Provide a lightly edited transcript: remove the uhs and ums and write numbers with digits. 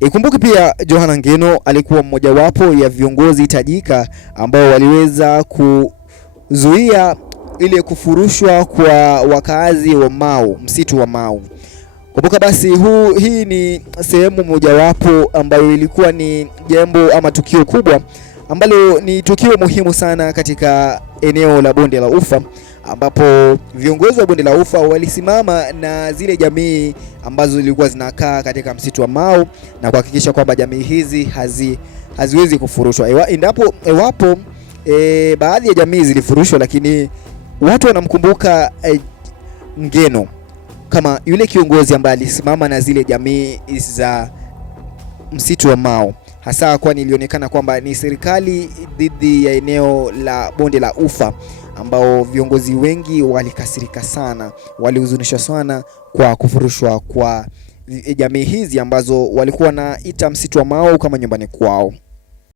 Ikumbuke pia Johana Ngeno alikuwa mmojawapo ya viongozi tajika ambao waliweza kuzuia ile kufurushwa kwa wakazi wa Mau, msitu wa Mau. Kumbuka basi hii ni sehemu mojawapo ambayo ilikuwa ni jambo ama tukio kubwa ambalo ni tukio muhimu sana katika eneo la Bonde la Ufa, ambapo viongozi wa Bonde la Ufa walisimama na zile jamii ambazo zilikuwa zinakaa katika msitu wa Mau na kuhakikisha kwamba jamii hizi haziwezi kufurushwa. Ewapo baadhi ya jamii zilifurushwa, lakini watu wanamkumbuka Ngeno kama yule kiongozi ambaye alisimama na zile jamii za msitu wa Mau, hasa kwani ilionekana kwamba ni serikali dhidi ya eneo la Bonde la Ufa, ambao viongozi wengi walikasirika sana, walihuzunisha sana kwa kufurushwa kwa jamii hizi ambazo walikuwa wanaita msitu wa Mau kama nyumbani kwao.